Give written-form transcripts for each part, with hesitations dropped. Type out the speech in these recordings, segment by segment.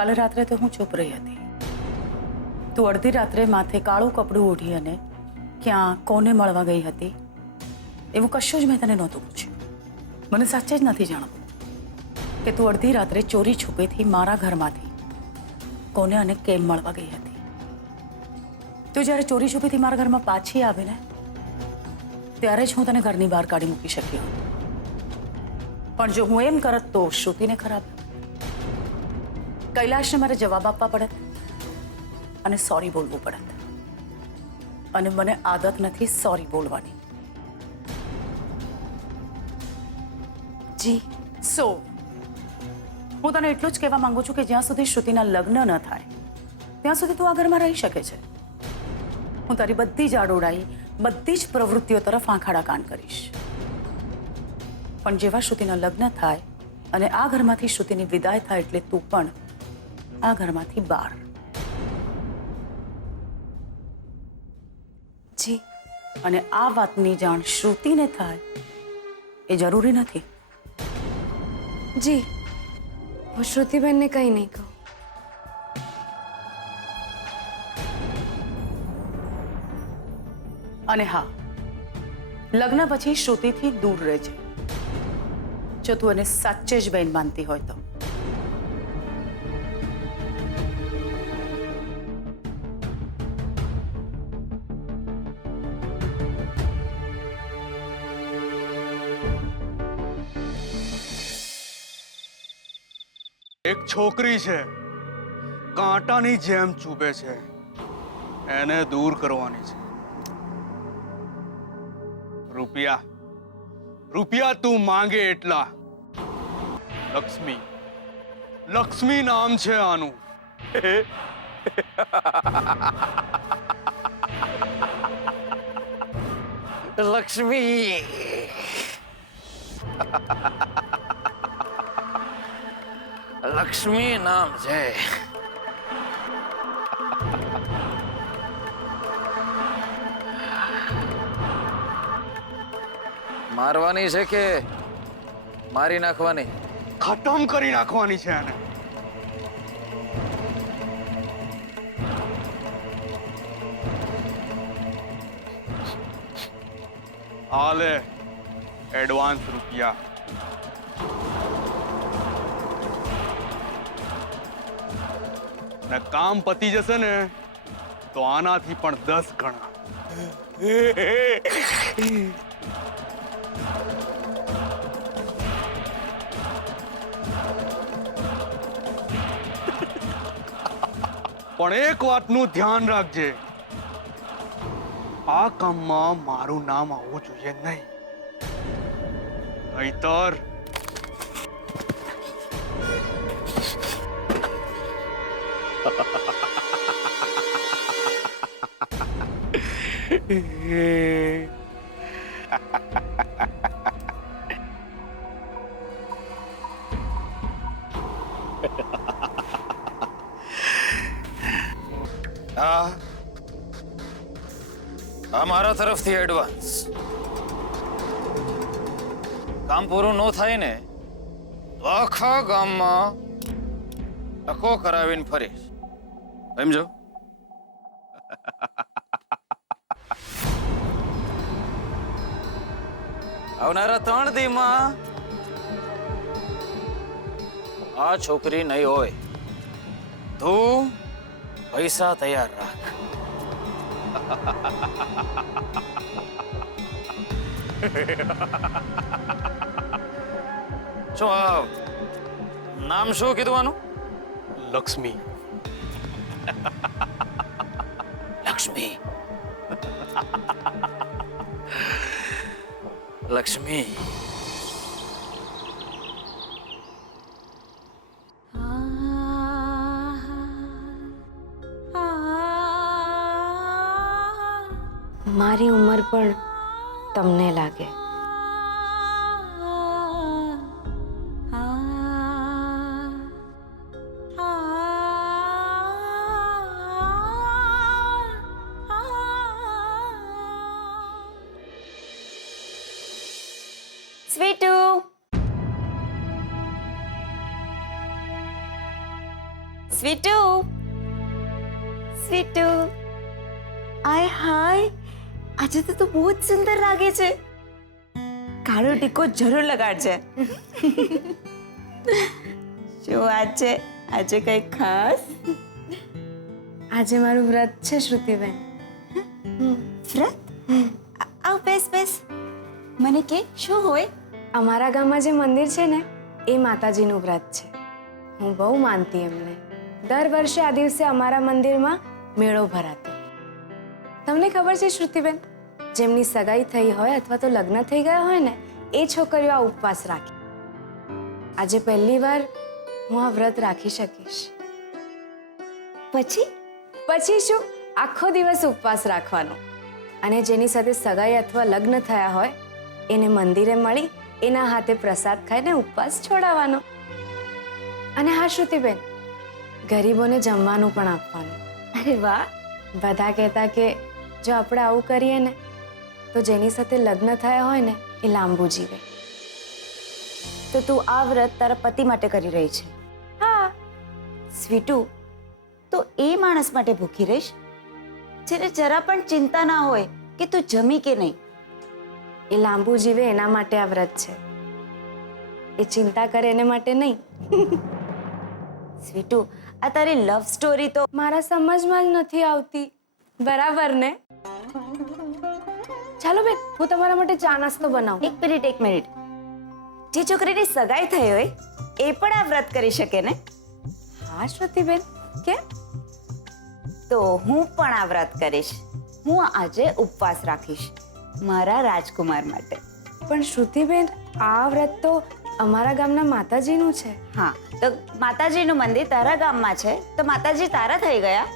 કાલે રાત્રે તો હું ચૂપ રહી હતી. તું અડધી રાત્રે માથે કાળું કપડું ઓઢી અને ક્યાં કોને મળવા ગઈ હતી એવું કશું જ મેં તને નહોતું પૂછ્યું. મને સાચે જ નથી જાણવું કે તું અડધી રાત્રે ચોરી છુપેથી મારા ઘરમાંથી કોને અને કેમ મળવા ગઈ હતી. તું જ્યારે ચોરી છુપીથી મારા ઘરમાં પાછી આવીને ત્યારે જ હું તને ઘરની બહાર કાઢી મૂકી શક્યો. પણ જો હું એમ કરત તો શ્રુતિને ખરાબ, કૈલાશને મારે જવાબ આપવા પડત અને સોરી બોલવું પડત. અને મને આદત નથી સોરી બોલવાની. જી સો હું તને એટલું જ કહેવા માંગુ છું કે જ્યાં સુધી શ્રુતિના લગ્ન ન થાય ત્યાં સુધી તું આ ઘરમાં રહી શકે છે. હું તારી બધી જ આડોડાઈ, બધી જ પ્રવૃત્તિઓ તરફ આંખાડા કાન કરીશ. પણ જેવા શ્રુતિના લગ્ન થાય અને આ ઘરમાંથી શ્રુતિની વિદાય થાય એટલે તું પણ આ ઘરમાંથી બહાર. જી. અને આ વાતની જાણ શ્રુતિને થાય એ જરૂરી નથી. જી, હું શ્રુતિબેનને કંઈ નહીં કહું. અને હા, લગ્ન પછી શ્રુતિથી દૂર રહેજે જો તું એને સાચે જ બેન માનતી હોય તો. એક છોકરી છે, કાંટાની જેમ ચૂભે છે, એને દૂર કરવાની છે. રૂપિયા રૂપિયા તું માંગે એટલા. લક્ષ્મી લક્ષ્મી નામ છે આનું. લક્ષ્મી લક્ષ્મી નામ છે. મારવાની છે કે મારી નાખવાની? ખતમ કરી નાખવાની છે એને. હાલે એડવાન્સ રૂપિયા. ને કામ પતી જશે ને તો આનાથી પણ 10 ગણા. પણ એક વાતનું ધ્યાન રાખજે, આ કામમાં મારું નામ આવવું જોઈએ નહીં, નહીતર આ મારા તરફથી એડવાન્સ. કામ પૂરું ન થાય ને તો આખા ગામમાં ટકો કરાવીને ફરીશ, સમજો? આવનારા 3 દીમાં આ છોકરી નહીં હોય. તું પૈસા તૈયાર રાખ. શું નામ શું કીધું આનું? લક્ષ્મી. લક્ષ્મી. લક્ષ્મી. મારી ઉંમર પણ તમને લાગે. સ્વીટુ, સ્વીટુ સ્વીટુ આય હાય આજે તો તું બહુ જ સુંદર લાગે છે. કાળો ટીકો જરૂર લગાડજે. શું વાત છે? આજે કઈ ખાસ? આજે મારું વ્રત છે શ્રુતિબેન. વ્રત? આવ બેસ બેસ. મને કે શું હોય? અમારા ગામમાં જે મંદિર છે ને એ માતાજીનું વ્રત છે. હું બહુ માનતી એમને. દર વર્ષે આ દિવસે અમારા મંદિરમાં મેળો ભરાતો. તમને ખબર છે શ્રુતિબેન, જેમની સગાઈ થઈ હોય અથવા તો લગ્ન થઈ ગયા હોય ને એ છોકરીઓ આ ઉપવાસ રાખે. આજે પહેલી વાર હું આ વ્રત રાખી શકીશ. પછી પછી શું, આખો દિવસ ઉપવાસ રાખવાનો અને જેની સાથે સગાઈ અથવા લગ્ન થયા હોય એને મંદિરે મળી એના હાથે પ્રસાદ ખાઈને ઉપવાસ છોડાવવાનો. અને હા શ્રુતિબેન, ગરીબોને જમવાનું પણ આપવાનું. અરે વાહ. બધા કહેતા કે જો આપણે આવું કરીએ ને તો જેની સાથે લગ્ન થયા હોય ને એ લાંબુ જીવે. તો તું આ વ્રત તારા પતિ માટે કરી રહી છે? હા. સ્વીટુ, તો એ માણસ માટે ભૂખી રહીશ જેને જરા પણ ચિંતા ના હોય કે તું જમી કે નહીં. એ લાંબુ જીવે એના માટે આ વ્રત છે. એ ચિંતા કરે એને માટે નહીં. સ્વીટુ, આ તારી લવ સ્ટોરી તો મારા સમજમાં જ નથી આવતી. બરાબર ને? ચાલો બેન, હું તમારા માટે ચા નાસ્તો બનાવું. એક મિનિટ. જે છોકરીની સગાઈ થઈ હોય એ પણ આ વ્રત કરી શકે ને? હા શ્રુતિબેન, કેમ? તો હું પણ આ વ્રત કરીશ. હું આજે ઉપવાસ રાખીશ મારા રાજકુમાર માટે. પણ શ્રુતિબેન, આ વ્રત તો અમારા ગામના માતાજીનું છે. હા, તો માતાજીનું મંદિર તારા ગામમાં છે તો માતાજી તારા થઈ ગયા.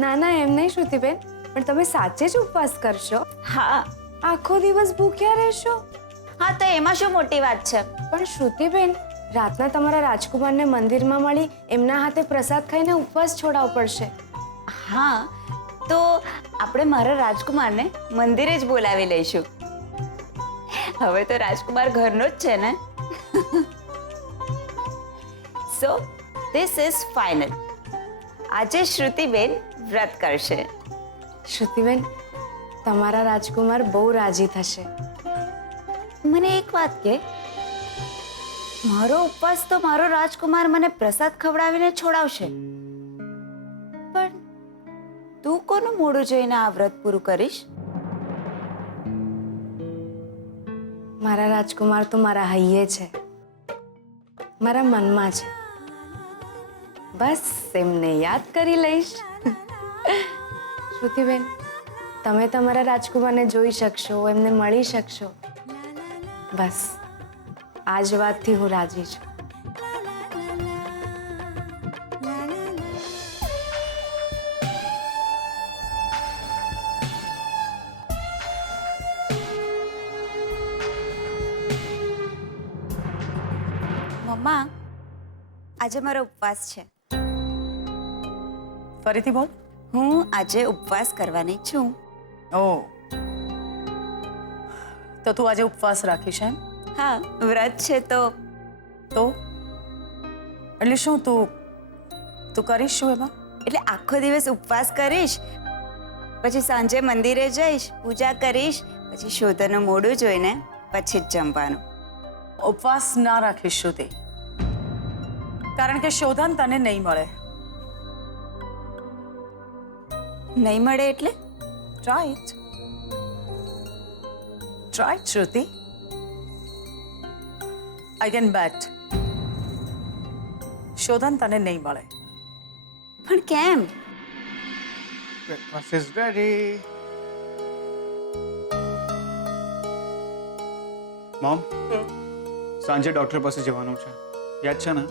ના ના, એમ નહીં શ્રુતિબેન, પણ તમે સાચે જ ઉપવાસ કરશો? હા. આખો દિવસ ભૂખ્યા રહેશો? હા, તો એમાં શું મોટી વાત છે? પણ શ્રુતિબેન, રાતના તમારા રાજકુમારને મંદિરમાં મળી એમના હાથે પ્રસાદ ખાઈને ઉપવાસ છોડાવવો પડશે. હા, તો આપણે મારા રાજકુમારને મંદિરે જ બોલાવી લઈશું. હવે તો રાજકુમાર ઘરનો જ છે ને. So this is final. આજે શ્રુતિબેન વ્રત કરશે. શ્રુતિબેન, તમારા રાજકુમાર બહુ રાજી થશે. મને એક વાત કે, મારો ઉપવાસ તો મારો રાજકુમાર મને પ્રસાદ ખવડાવીને છોડાવશે, પણ તું કોનું મોઢું જોઈને આ વ્રત પૂરું કરીશ? મારા રાજકુમાર તો મારા હૈયે છે, મારા મનમાં છે. બસ એમને યાદ કરી લઈશ. શ્રુતિબેન, તમે તમારા રાજકુમારને જોઈ શકશો, એમને મળી શકશો. બસ આ જ વાતથી હું રાજી છું. મમ્મા, આજે મારો ઉપવાસ છે. ફરીથી બોલ. હું આજે ઉપવાસ કરવાની છું. ઓ, તો તું આજે ઉપવાસ રાખીશ એમ? હા, વ્રત છે તો. એટલે શું તું કરીશ શું એમાં? એટલે આખો દિવસ ઉપવાસ કરીશ, પછી સાંજે મંદિરે જઈશ, પૂજા કરીશ, પછી શોધનું મોઢું જોઈને પછી જ જમવાનું. ઉપવાસ ના રાખીશ શ્રુતિ, કારણ કે શોધન તને નહીં મળે. નહીં મળે એટલે? Try it Shruti. I can bet શોધન તને નહીં મળે. પણ કેમ? Breakfast is ready. મોમ, સાંજે ડોક્ટર પાસે જવાનું છે, યાદ છે ને?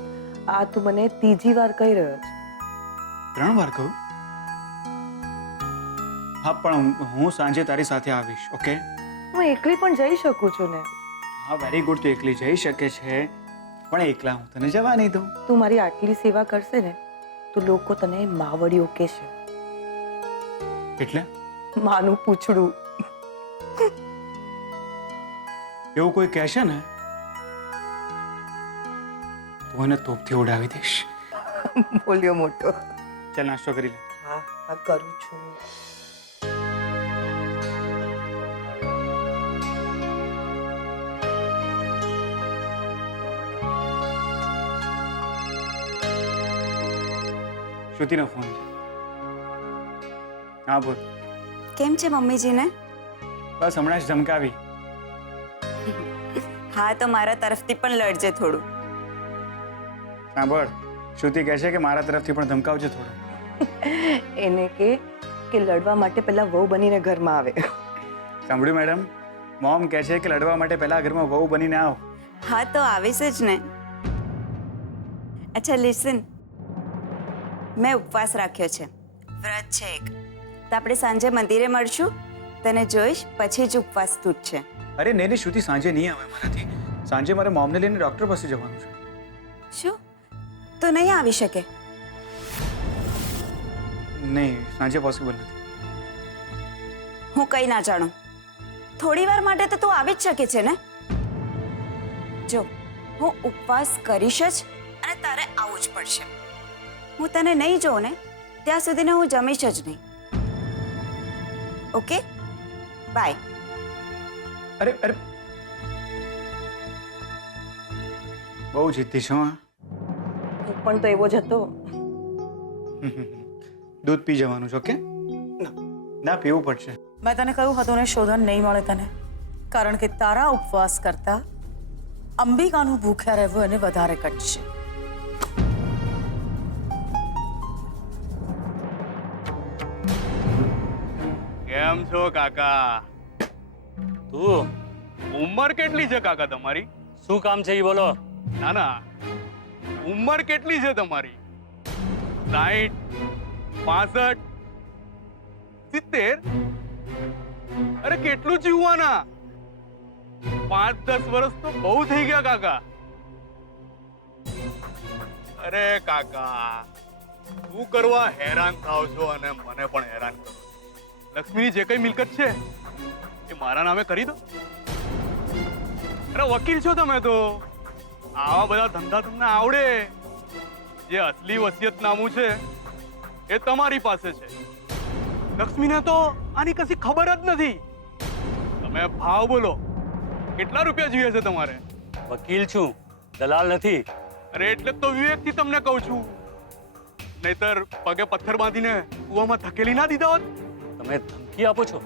આ તું મને ત્રીજી વાર કહી રહ્યો છે. 3 વાર કહું? હા, પણ હું સાંજે તારી સાથે આવીશ, ઓકે? હું એકલી પણ જઈ શકું છું ને. હા, વેરી ગુડ. તું એકલી જઈ શકે છે, પણ એકલા હું તને જવા નહીં દઉં. તું મારી આટલી સેવા કરશે ને તો લોકો તને માવડીઓ કહેશે. એટલે માનું પૂછડું. એવું કોઈ કહેશે ને તો એને તોપથી ઉડાવી દઈશ. બોલ્યો મોટો. ચાલ નાસ્તો કરી લે. હા હા કરું છું. શ્રુતિનો ફોન છે. હા બોલ. કેમ છે મમ્મીજીને? બસ હમણાં જ ધમકાવી. હા તો મારા તરફથી પણ લડજે થોડું. સાંભળ, શ્રુતિ કહે છે કે મારા તરફથી પણ ધમકાવજો થોડું. એને કે લડવા માટે પહેલા વહુ બનીને ઘરમાં આવે. સાંભળ્યું મેડમ? મોમ કહે છે કે લડવા માટે પહેલા ઘરમાં વહુ બનીને આવ. હા તો આવીશ જ ને. અચ્છા લિસન, મેં ઉપવાસ રાખ્યો છે, વ્રત છે એક. તો આપણે સાંજે મંદિરે મળશું, તને જોઈશ, પછી જ ઉપવાસ તૂટશે. અરે નહીં નહીં શ્રુતિ, સાંજે નહીં આવે મારાથી. સાંજે મારે મોમને લઈને ડૉક્ટર પાસે જવાનું છે. શું? તો નહીં આવી શકે? નહીં, સાંજે પોસિબલ નથી. હું કંઈ ના જાણું. થોડી વાર માટે તો તું આવી જ શકે છે ને. જો, હું ઉપવાસ કરીશ જ અને તારે આવવું જ પડશે. હું તને નહીં જોઉં ને ત્યાં સુધીને હું જમીશ જ નહીં. Okay, bye. અરે અરે, બહુ જીદ્દી છો હા. હું પણ તો એવો જ હતો. દૂધ પી જવાનું છે ઓકે? ના પીવું પડશે. મેં તને કહ્યું હતું ને શોધન નહીં મળે તને, કારણ કે તારા ઉપવાસ કરતા અંબિકાનું ભૂખ્યા રહેવું એને વધારે કટશે. કેમ છો કાકા? તું ઉંમર કેટલી છે કાકા તમારી? શું કામ છે એ બોલો. ના ના, ઉંમર કેટલી છે તમારી? 60, 65, 70? અરે કેટલું જીવવાના? 5-10 વર્ષ તો બહુ થઈ ગયા કાકા. અરે કાકા, શું કરવા હેરાન થાવ છો અને મને પણ હેરાન કરો? લક્ષ્મીની જે કઈ મિલકત છે એ મારા નામે કરી દો. અરે વકીલ છો તમે તો, આવા બધા ધંધા તમને આવડે. જે અસલી વસિયતનામું છે એ તમારી પાસે છે. લક્ષ્મીને તો આની કશી ખબર જ નથી. તમે ભાવ બોલો, કેટલા રૂપિયા જોઈએ છે તમારે? વકીલ છું, દલાલ નથી. અરે એટલે જ તો વિવેકથી તમને કહું છું, નહીતર પગે પથ્થર બાંધીને કૂવામાં ધકેલી ના દીધા હોત. તમે ધમકી આપો છો?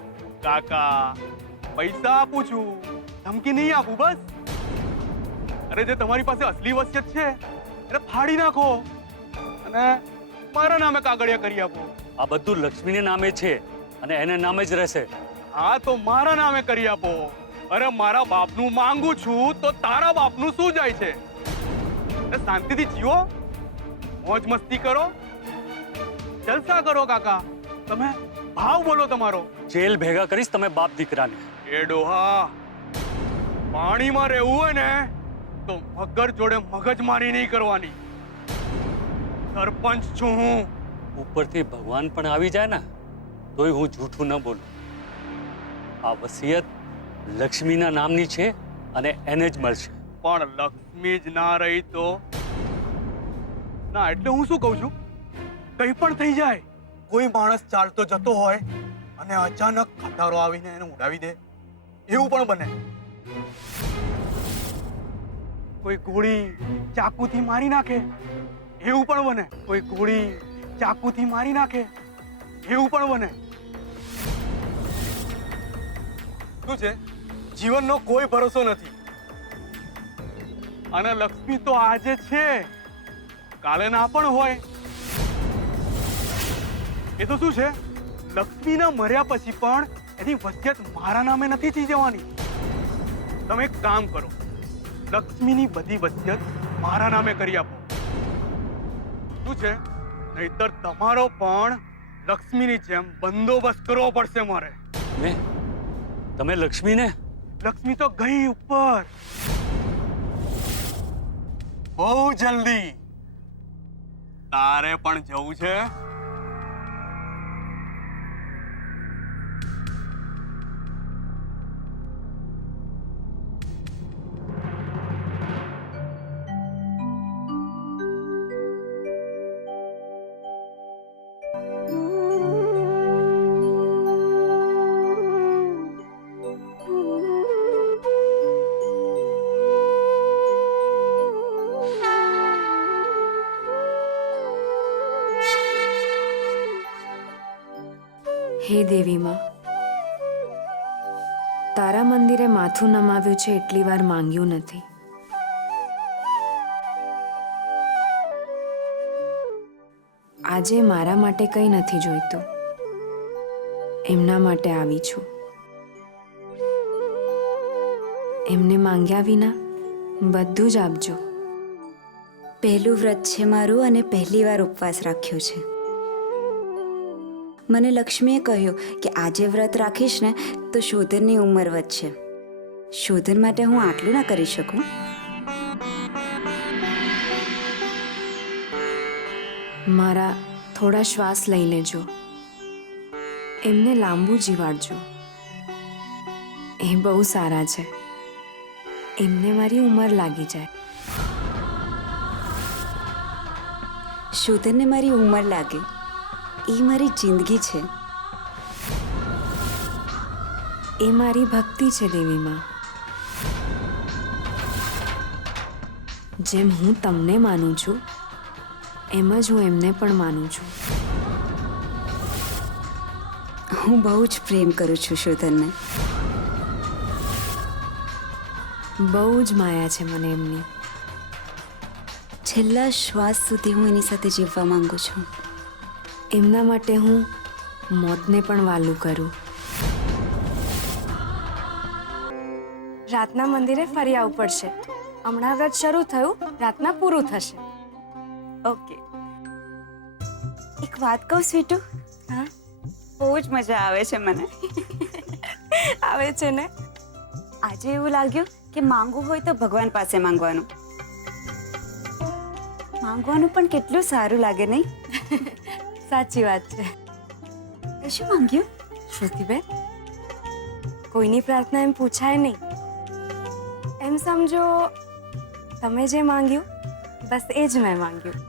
કાકા, પૈસા આપું છું, ધમકી નહીં આપું બસ. અરે જે તમારી પાસે અસલી વસિયત છે એને ફાડી નાખો અને મારા નામે કાગળિયા કરી આપો. આ બધું લક્ષ્મીને નામે છે અને એને નામે જ રહેશે. હા તો મારા નામે કરી આપો. અરે મારા બાપનું માંગુ છું તો તારા બાપનું શું જાય છે? અરે શાંતિથી જીવો, મોજ મસ્તી કરો, જલસા કરો કાકા. તમે ભાવ બોલો તમારો. જેલ ભેગા કરીશ તમે બાપ દીકરાને. એ ડોહા, પાણીમાં રહેવું હોય ને તો મગર જોડે મગજમારી નહીં કરવાની. સરપંચ છું હું. ઉપરથી ભગવાન પણ આવી જાય ને તોય હું જૂઠું ન બોલું. આ વસિયત લક્ષ્મીના નામની છે અને એને જ મળશે. પણ લક્ષ્મી જ ના રહી તો? ના એટલે હું શું કહું છું, કંઈ પણ થઈ જાય. કોઈ માણસ ચાલતો જતો હોય અને અચાનક ખટારો આવીને એને ઉડાવી દે, એવું પણ બને. કોઈ ગોળી ચાકુથી મારી નાખે, એવું પણ બને. કોઈ ગોળી ચાકુથી મારી નાખે, એવું પણ બને. શું છે, જીવનનો કોઈ ભરોસો નથી. અને લક્ષ્મી તો આજે છે, કાલે ના પણ હોય. એ તો શું છે, લક્ષ્મીના મર્યા પછી પણ એની વસિયત મારા નામે નથી થઈ જવાની. તમે એક કામ કરો, લક્ષ્મીની બધી વસિયત મારા નામે કરી આપો. શું છે, નહીતર તમારો પણ લક્ષ્મીની જેમ બંદોબસ્ત કરવો પડશે મારે. તમે લક્ષ્મીને? લક્ષ્મી તો ગઈ ઉપર, બહુ જલ્દી. તારે પણ જવું છે? હે દેવી માં, તારા મંદિરે માથું નમાવ્યું છે એટલી વાર માંગ્યું નથી. આજે મારા માટે કંઈ નથી જોઈતું, એમના માટે આવી છું. એમને માંગ્યા વિના બધું જ આપજો. પહેલું વ્રત છે મારું અને પહેલી વાર ઉપવાસ રાખ્યો છે. મને લક્ષ્મીએ કહ્યું કે આજે વ્રત રાખીશ ને તો શોધનની ઉંમર વધશે. શોધન માટે હું આટલું ના કરી શકું. મારા થોડા શ્વાસ લઈ લેજો, એમને લાંબુ જીવાડજો. એ બહુ સારા છે, એમને મારી ઉંમર લાગી જાય. શોધનને મારી ઉંમર લાગે એ મારી જિંદગી છે. એ મારી ભક્તિ છે દેવીમાં. જેમ હું તમને માનું છું એમ જ હું એમને પણ માનું છું. હું બહુ જ પ્રેમ કરું છું શોધનને. બહુ જ માયા છે મને એમની. છેલ્લા શ્વાસ સુધી હું એની સાથે જીવવા માંગુ છું. એમના માટે હું મોતને પણ વાલું કરું. રાતના મંદિરે ફરી આવવું પડશે. હમણાં વ્રત શરૂ થયું, રાતના પૂરું થશે. ઓકે. એક વાત કહું સ્વીટુ? હા, બહુ જ મજા આવે છે મને. આવે છે ને? આજે એવું લાગ્યું કે માંગવું હોય તો ભગવાન પાસે માંગવાનું. માંગવાનું પણ કેટલું સારું લાગે નહીં? સાચી વાત છે. તે શું માંગ્યું? શ્રુતિબેન, કોઈની પ્રાર્થના એમ પૂછાય નહીં. એમ સમજો તમે જે માંગ્યું બસ એ જ મેં માંગ્યું.